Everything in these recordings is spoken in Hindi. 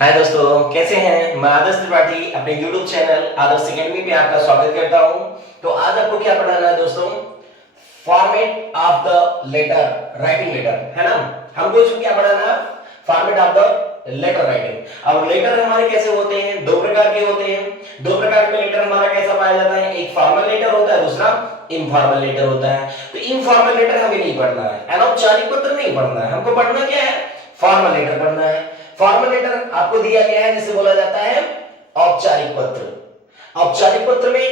हाय दोस्तों, कैसे हैं। मैं आदर्श त्रिपाठी अपने YouTube चैनल आदर्श एकेडमी पे आपका स्वागत करता हूं। तो आज आपको क्या पढ़ाना है दोस्तों? Format of the letter, writing letter, है ना। हमको इसको क्या पढ़ाना है? Format of the letter writing. अब लेटर हमारे कैसे होते हैं? दो प्रकार के होते हैं। दो प्रकार के लेटर हमारा कैसा पाया जाता है? एक फॉर्मल लेटर होता है, दूसरा इनफॉर्मल लेटर होता है। तो इनफॉर्मल लेटर हमें नहीं पढ़ना है, अनौपचारिक पत्र नहीं पढ़ना है। हमको पढ़ना क्या है? फॉर्मल लेटर पढ़ना है। फॉर्मल लेटर आपको दिया गया है जिसे बोला जाता है औपचारिक पत्र। औपचारिक पत्र में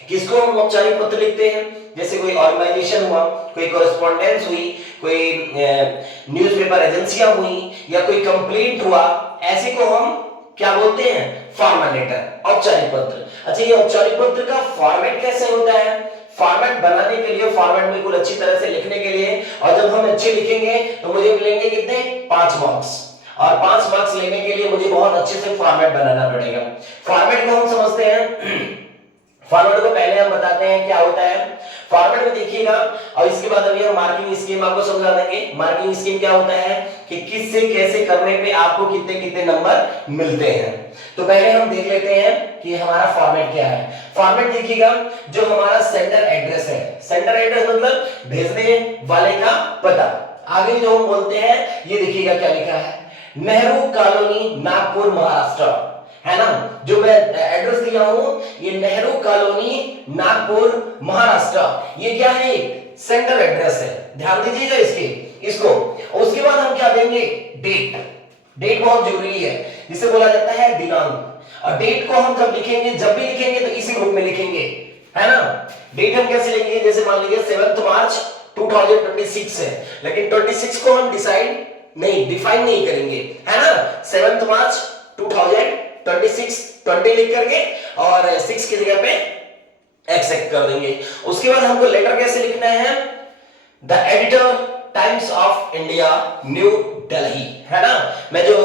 किसको हम औपचारिक पत्र लिखते हैं? जैसे कोई ऑर्गेनाइजेशन हुआ, कोई कॉरेस्पॉन्डेंस हुई, कोई न्यूज़पेपर एजेंसियां हुई, या कोई कंप्लेंट हुआ, ऐसे को हम क्या बोलते हैं? फॉर्मल लेटर, औपचारिक पत्र। अच्छा, ये औपचारिक पत्र का फॉर्मेट कैसे होता है? फॉर्मेट बनाने के लिए, फॉर्मेट बिल्कुल अच्छी तरह से लिखने के लिए, और जब हम अच्छे लिखेंगे तो मुझे मिलेंगे कितने? 5 मार्क्स। और 5 मार्क्स लेने के लिए मुझे बहुत अच्छे से फॉर्मेट बनाना पड़ेगा। फॉर्मेट को हम समझते हैं। फॉर्मेट को पहले हम बताते हैं क्या होता है। फॉर्मेट में देखिएगा, और इसके बाद अभी हम मार्किंग स्कीम आपको समझा देंगे। मार्किंग स्कीम क्या होता है कि किस से कैसे करने पे आपको कितने कितने नंबर मिलते हैं। तो पहले हम देख लेते हैं कि हमारा फॉर्मेट क्या है। फॉर्मेट देखिएगा, जो हमारा सेंडर एड्रेस है। सेंडर एड्रेस मतलब भेजने वाले का पता। आगे जो हम बोलते हैं, ये देखिएगा क्या लिखा है, नेहरू कॉलोनी, नागपुर, महाराष्ट्र, है ना। जो मैं एड्रेस दिया हूं, ये नेहरू कॉलोनी, नागपुर, महाराष्ट्र, ये क्या है? सेंटर एड्रेस है। ध्यान दीजिएगा इसको। उसके बाद हम क्या देंगे? डेट। डेट बहुत जरूरी है, जिसे बोला जाता है दिनांक। और डेट को हम जब लिखेंगे, जब भी लिखेंगे तो इसी रूप में लिखेंगे, है ना। डेट हम कैसे लिखेंगे? जैसे मान लीजिए 7 मार्च 2026 है, लेकिन 26 को हम डिफाइन नहीं करेंगे, है ना। 7 मार्च 2026 20 लिख करके और 6 की जगह पे एक्सेप्ट कर देंगे। उसके बाद हमको लेटर कैसे लिखना है? The editor, Times of India, new Delhi, है ना। मैं जो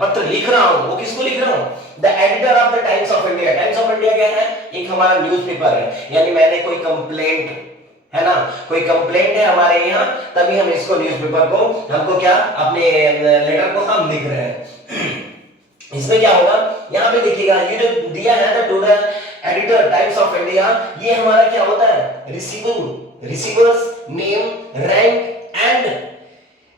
पत्र लिख रहा हूं वो किसको लिख रहा हूं? The editor of the times of India. Times of India क्या है? एक हमारा न्यूज़पेपर है। यानी मैंने कोई कंप्लेंट, है ना, कोई कंप्लेंट है हमारे यहाँ, तभी हम इसको न्यूज़पेपर को, हमको क्या, अपने लेटर को हम लिख रहे हैं। इसमें क्या होगा? यहाँ पे देखिएगा, ये जो दिया है to the editor, Times of India, ये हमारा क्या होता है? Receiver's name, rank and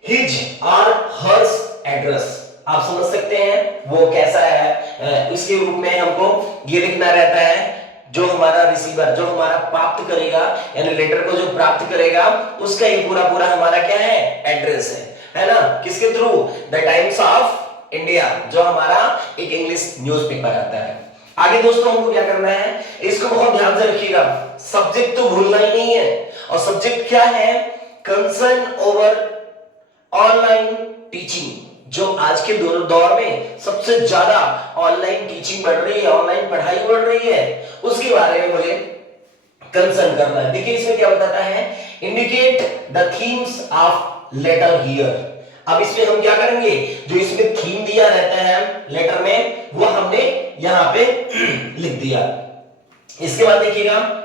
his और हर्स एड्रेस। आप समझ सकते हैं वो कैसा है। इसके रूप में हमको ये लिखना रहता है, जो हमारा रिसीवर, जो हमारा प्राप्त करेगा, यानी लेटर को जो प्राप्त करेगा, उसका ये पूरा पूरा हमारा क्या है? एड्रेस है ना। किसके through? The times of India, जो हमारा एक इंग्लिश न्यूज़पेपर आता है। आगे दोस्तों हमको क्या करना है? इसको बहुत ध्यान से रखिएगा, सब्जेक्ट तो भूलना ही नहीं है। और सब्जेक्ट क्या है? Concern over online teaching. जो आज के दौर में सबसे ज्यादा ऑनलाइन टीचिंग बढ़ रही है, ऑनलाइन पढ़ाई बढ़ रही है, उसके बारे में मुझे कंसर्न करना है। देखिए इसमें क्या बताता है, indicate the themes of letter here. अब इसमें हम क्या करेंगे, जो इसमें थीम दिया रहता है लेटर में, वो हमने यहां पे लिख दिया। इसके बाद देखिएगा,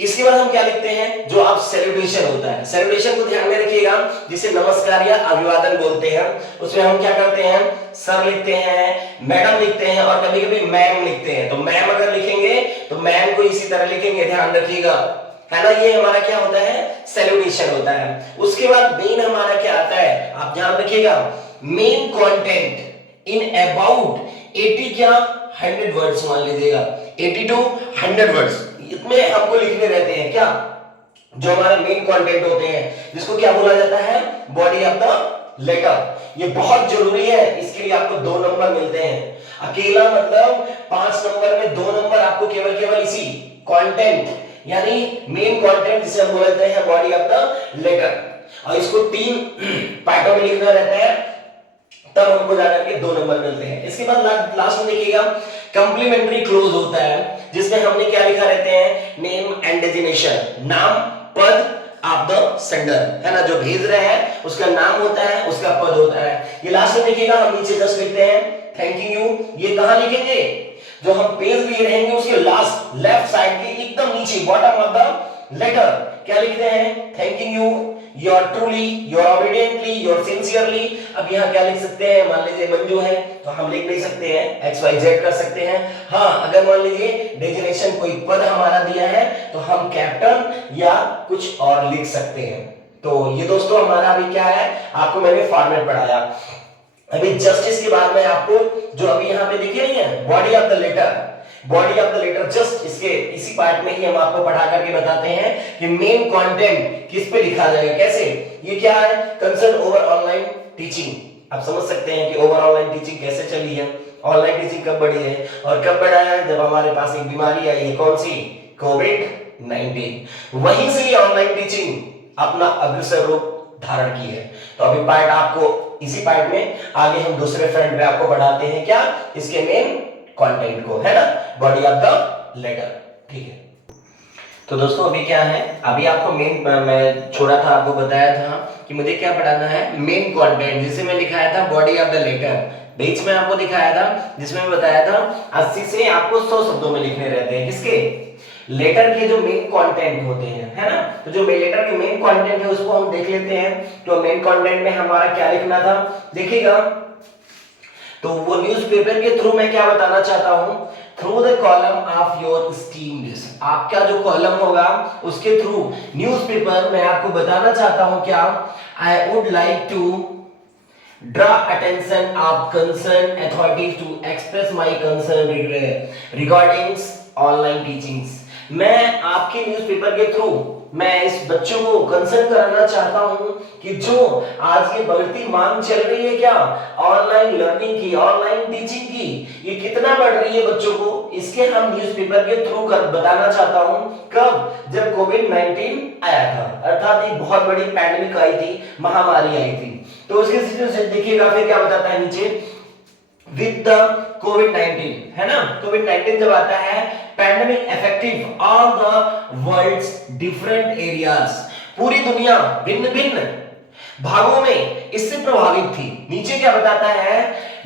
इसके बाद हम क्या लिखते हैं, जो आप सैल्यूटेशन होता है, सैल्यूटेशन को ध्यान में रखिएगा, जिसे नमस्कार या अभिवादन बोलते हैं। उसमें हम क्या करते हैं, सर लिखते हैं, मैडम लिखते हैं, और कभी कभी मैम लिखते हैं। तो मैम अगर लिखेंगे तो मैम को इसी तरह लिखेंगे, ध्यान रखिएगा, है ना। ये हमारा क्या होता है, सैल्यूटेशन होता है। उसके बाद मेन हमारा क्या आता है, आप ध्यान रखिएगा, मेन कंटेंट इन अबाउट 80 क्या 100 वर्ड्स, मान लीजिएगा 80 to 100 वर्ड्स, इतने हमको लिखने रहते हैं। क्या, जो हमारे मेन कंटेंट होते हैं, जिसको क्या बोला जाता है, बॉडी ऑफ द लेटर। ये बहुत जरूरी है, इसके लिए आपको 2 नंबर मिलते हैं। अकेला मतलब 5 नंबर में 2 नंबर आपको केवल इसी कंटेंट, यानी मेन कंटेंट, जिसे हम बोलते हैं बॉडी ऑफ द लेटर, और इसको 3 पार्टों में लिखना रहता है, तब हमको जाकर के 2 नंबर मिलते हैं। इसके बाद लास्ट में देखिएगा, कॉम्प्लीमेंट्री क्लोज होता है, जिसमें हमने क्या लिखा रहते हैं, नेम एंड डेजिग्नेशन, नाम पद ऑफ द सेंडर, है ना। जो भेज रहे हैं उसका नाम होता है, उसका पद होता है। ये लास्ट में देखिएगा, हम नीचे जस्ट लिखते हैं थैंक यू। ये कहां लिखेंगे? जो हम पेज लिख रहेंगे उसके लेफ्ट साइड के एकदम नीचे, बॉटम ऑफ द लेटर, क्या लिखते हैं, thank you. Your truly, your obediently, your sincerely. अब यहाँ क्या लिख सकते हैं, मान लीजिए मंजू है तो हम लिख नहीं सकते हैं XYZ कर सकते हैं। हाँ, अगर मान लीजिए डेजिग्नेशन कोई पद हमारा दिया है तो हम कैप्टन या कुछ और लिख सकते हैं। तो ये दोस्तों हमारा अभी क्या है, आपको मैंने फॉर्मेट पढ़ाया। अभी जस्ट इसके बाद में आपको जो अभी यहाँ पे दिख रही है body of the letter, body of the letter, just इसके इसी पार्ट में ही हम आपको पढ़ा करके बताते हैं कि मेन कंटेंट किस पे लिखा जाएगा, कैसे। ये क्या है, कंसर्न ओवर ऑनलाइन टीचिंग। आप समझ सकते हैं कि ओवर ऑनलाइन टीचिंग कैसे चली है, ऑनलाइन टीचिंग कब बढ़ी है और कब बढ़ा है, जब हमारे पास एक बीमारी आई है, कौन सी, कोविड-19। वहीं से ये ऑनलाइन टीचिंग अपना अग्रसर रूप धारण की है। तो अभी पार्ट आपको इसी पार्ट में आगे हम दूसरे फ्रंट में आपको बढ़ाते हैं क्या, इसके मेन कंटेंट को, है ना, बॉडी ऑफ द लेटर। ठीक है, तो दोस्तों अभी क्या है, अभी आपको मेन, मैं छोड़ा था, आपको बताया था कि मुझे क्या पढ़ाना है, मेन कंटेंट, जिसे मैं लिखाया था बॉडी ऑफ द लेटर। बीच में आपको दिखाया था, जिसमें मैं बताया था 80 से आपको 100 शब्दों में लिखने रहते हैं, किसके, लेटर के जो मेन कंटेंट होते हैं, है ना। तो जो लेटर के मेन कंटेंट है उसको हम देख लेते हैं। तो मेन कंटेंट में हमारा क्या लिखना था, देखिएगा, तो वो न्यूज़पेपर के थ्रू मैं क्या बताना चाहता हूं, through the column of your steamed, आपका जो कॉलम होगा उसके थ्रू न्यूज़पेपर मैं आपको बताना चाहता हूं क्या, I would like to draw attention of concerned authorities to express my concern regarding online teachings। मैं आपके न्यूज़पेपर के थ्रू मैं इस बच्चों को कंसर्न कराना चाहता हूं कि जो आज की बढ़ती मांग चल रही है क्या, ऑनलाइन लर्निंग की, ऑनलाइन टीचिंग की, ये कितना बढ़ रही है बच्चों को, इसके हम न्यूज़पेपर के थ्रू कर बताना चाहता हूं। कब, जब कोविड-19 आया था, अर्थात एक बहुत बड़ी पैंडेमिक आई थी, महामारी आई थी। तो उसके सिचुएशन देखिएगा, फिर क्या बताता है नीचे, विद द कोविड-19, है ना, कोविड-19 जब आता है, pandemic effective all the world's different areas, पूरी दुनिया भिन्न भिन्न भागों में इससे प्रभावित थी। नीचे क्या बताता है,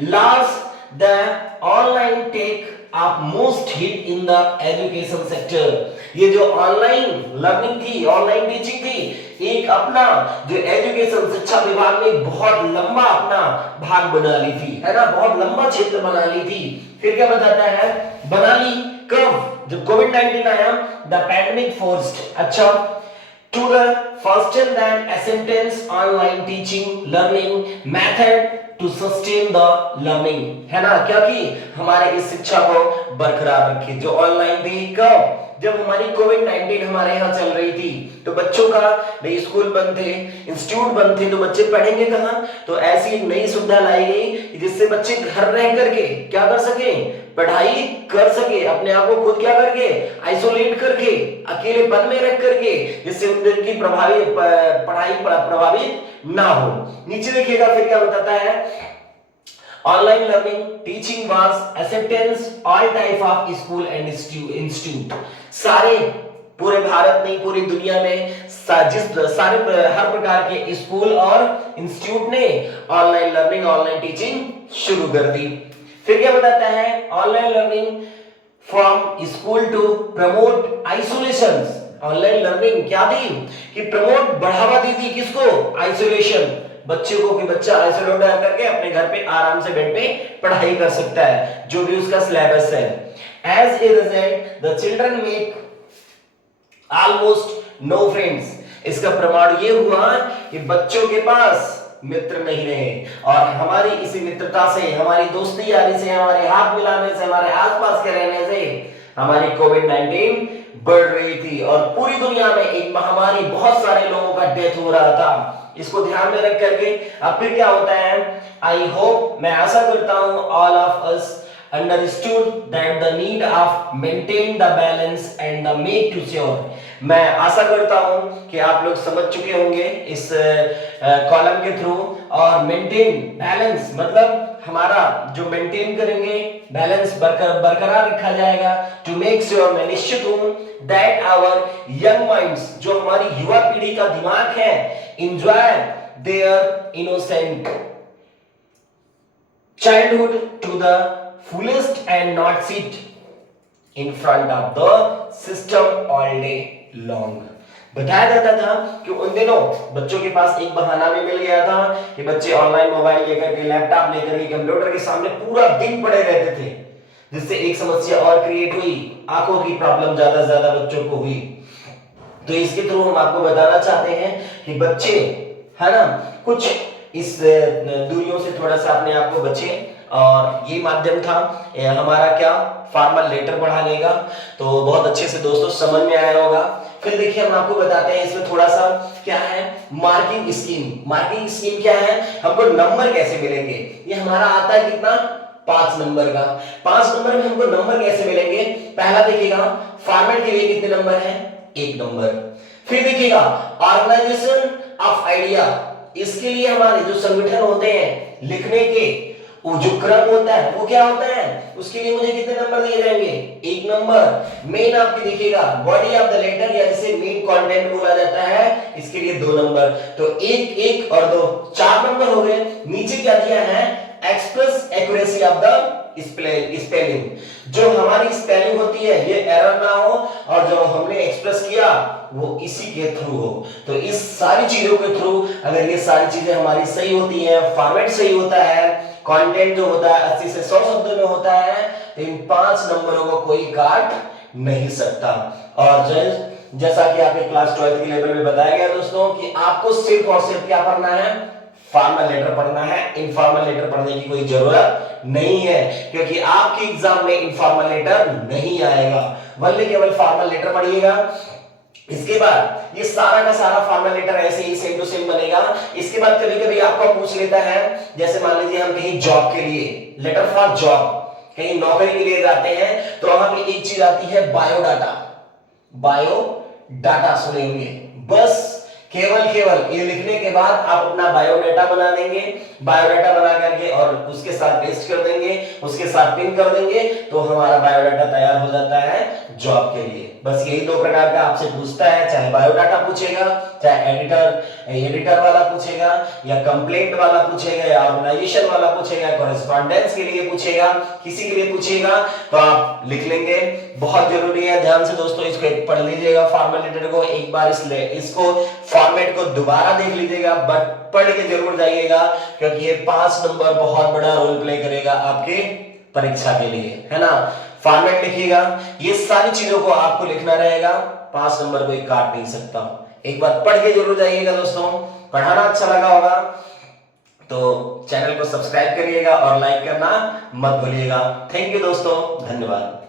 last the online take of most hit in the education sector. ये जो ऑनलाइन लर्निंग थी, ऑनलाइन टीचिंग थी, एक अपना जो एजुकेशन शिक्षा विभाग ने बहुत लंबा अपना भाग बना ली थी, है ना, बहुत लंबा क्षेत्र बना ली थी। फिर क्या बताता है, बना ली कब, जब कोविड-19 आया, द पैंडेमिक फोर्स्ड, अच्छा, to the faster than acceptance online teaching learning method to sustain the learning, है ना, क्योंकि हमारे इस शिक्षा को बरकरार रखे। जो ऑनलाइन थी कब, जब हमारी कोविड-19 हमारे यहाँ चल रही थी, तो बच्चों का भाई स्कूल बंद थे, इंस्टीट्यूट बंद थे, तो बच्चे पढ़ेंगे कहाँ। तो ऐसी एक नई सुविधा लाई गई जिससे बच्चे घर रह करके क्या कर सके, पढ़ाई कर सके, अपने आप को खुद क्या करके, आइसोलेट करके, अकेलेपन में रख करके, जिससे उनकी पढ़ाई प्रभावित ना हो। नीचे देखिएगा फिर क्या बताता है, online learning teaching was acceptance all type of school and institute. सारे, पूरे भारत नहीं पूरी दुनिया में हर प्रकार के स्कूल और इंस्टीट्यूट ने ऑनलाइन लर्निंग, ऑनलाइन टीचिंग शुरू कर दी। फिर क्या बताता है, online learning from school to promote isolation. Online learning क्या दी कि प्रमोट, बढ़ावा दी थी किसको, आइसोलेशन, बच्चे को, कि बच्चा आइसोलेट रह करके अपने घर पे आराम से बेड पे पढ़ाई कर सकता है, जो भी उसका सिलेबस है। As a result the children make almost no friends. इसका प्रमाण ये हुआ कि बच्चों के पास मित्र नहीं रहे, और हमारी इसी मित्रता से, हमारी दोस्ती यारी से, हमारे हाथ मिलाने से, हमारे आसपास के रहने से हमारी कोविड-19 बढ़ रही थी, और पूरी दुनिया में एक महामारी, बहुत सारे लोगों का डेथ हो रहा था। इसको ध्यान में रख करके अब फिर क्या होता है, आई होप, मैं आशा करता हूं, all of us understood that the need of maintain the balance and the make to sure। मैं आशा करता हूं कि आप लोग समझ चुके होंगे इस कॉलम के थ्रू। और मेंटेन बैलेंस मतलब हमारा जो मेंटेन करेंगे, बैलेंस बरकरार रखा जाएगा। टू मेक श्योर, मैं निश्चित हूं, दैट आवर यंग माइंड्स, जो हमारी युवा पीढ़ी का दिमाग है, enjoy there innocent childhood to the fullest and not sit in front of the system all day long। बताया जाता था कि उन दिनों बच्चों के पास एक बहाना भी मिल गया था कि बच्चे ऑनलाइन मोबाइल लेकर के, लैपटॉप लेकर के, कंप्यूटर के सामने पूरा दिन पड़े रहते थे, जिससे एक समस्या और क्रिएट हुई, आंखों की प्रॉब्लम ज्यादा से ज्यादा बच्चों को हुई। तो इसके थ्रू हम आपको बताना चाहते हैं कि बच्चे, है ना, कुछ इस दूरियों से थोड़ा सा अपने आप को बचें। और ये माध्यम था हमारा क्या, फॉर्मल लेटर पढ़ाने का। तो बहुत अच्छे से दोस्तों समझ में आया होगा। फिर देखिए हम आपको बताते हैं इसमें थोड़ा सा क्या है, मार्किंग स्कीम। मार्किंग स्कीम क्या है, हमको नंबर कैसे मिलेंगे, ये हमारा आता है कितना, 5 नंबर का। 5 नंबर में हमको नंबर कैसे मिलेंगे, पहला देखिएगा फॉर्मेट के लिए कितने नंबर है, 1 नंबर। फिर देखिएगा ऑर्गेनाइजेशन ऑफ आइडिया, इसके लिए हमारे जो संगठन होते हैं लिखने के, वो जो क्रम होता है वो क्या होता है, उसके लिए मुझे कितने नंबर दिए जाएंगे, 1 नंबर। मेन आपकी देखिएगा बॉडी ऑफ द लेटर या जिसे मेन कंटेंट बोला जाता है, इसके लिए 2 नंबर। तो 1 1 और 2 4 नंबर हो गए। नीचे क्या दिया है, express accuracy of the spelling, जो हमारी स्पेलिंग होती है ये एरर ना हो, और जो हमने एक्सप्रेस किया वो इसी के थ्रू हो। तो इस सारी चीजों के थ्रू अगर ये सारी चीजें हमारी सही होती हैं, फॉर्मेट सही होता है, कंटेंट जो होता है 80 से 100 शब्दों में होता है, तो इन 5 नंबरों को कोई काट नहीं सकता। और जैसा कि आपके क्लास 12 के लेवल में बताया गया दोस्तों कि आपको सिर्फ और सिर्फ क्या पढ़ना है, फॉर्मल लेटर पढ़ना है। इनफॉर्मल लेटर पढ़ने की कोई जरूरत नहीं है, क्योंकि आपके एग्जाम में इनफॉर्मल लेटर नहीं आएगा, वल्ले केवल फॉर्मल लेटर पढ़िएगा। इसके बाद ये सारा का सारा फॉर्मल लेटर ऐसे ही सेम टू सेम बनेगा। इसके बाद कभी कभी आपको पूछ लेता है, जैसे मान लीजिए हम कहीं जॉब के लिए, लेटर फॉर जॉब, कहीं नौकरी के लिए जाते हैं, तो वहां पे एक चीज आती है बायोडाटा। बायोडाटा सुने होंगे, बस केवल ये लिखने के बाद आप अपना बायोडाटा बना देंगे, बायोडाटा बना करके और उसके साथ पेस्ट कर देंगे, उसके साथ पिन कर देंगे, तो हमारा बायोडाटा तैयार हो जाता है जॉब के लिए। बस यही 2 प्रकार का आपसे पूछता है, चाहे बायोडाटा पूछेगा, चाहे एडिटर वाला पूछेगा, या कंप्लेंट वाला पूछेगा, या ऑर्गेनाइजेशन वाला पूछेगा, कॉरेस्पॉन्डेंस के लिए पूछेगा, किसी के लिए पूछेगा, तो आप लिख लेंगे। बहुत जरूरी है, ध्यान से दोस्तों इसको एक पढ़ लीजिएगा, फॉर्मल लेटर को एक बार इसको फॉर्मेट को दोबारा देख लीजिएगा, बट पढ़ के जरूर जाइएगा, क्योंकि ये 5 नंबर बहुत बड़ा रोल प्ले करेगा आपके परीक्षा के लिए, है ना। फॉर्मेट लिखिएगा, ये सारी चीजों को आपको लिखना रहेगा, 5 नंबर कोई काट नहीं सकता। एक बार पढ़ के जरूर जाइएगा दोस्तों। पढ़ाना अच्छा लगा होगा तो चैनल को सब्सक्राइब करिएगा और लाइक करना मत भूलिएगा। थैंक यू दोस्तों, धन्यवाद।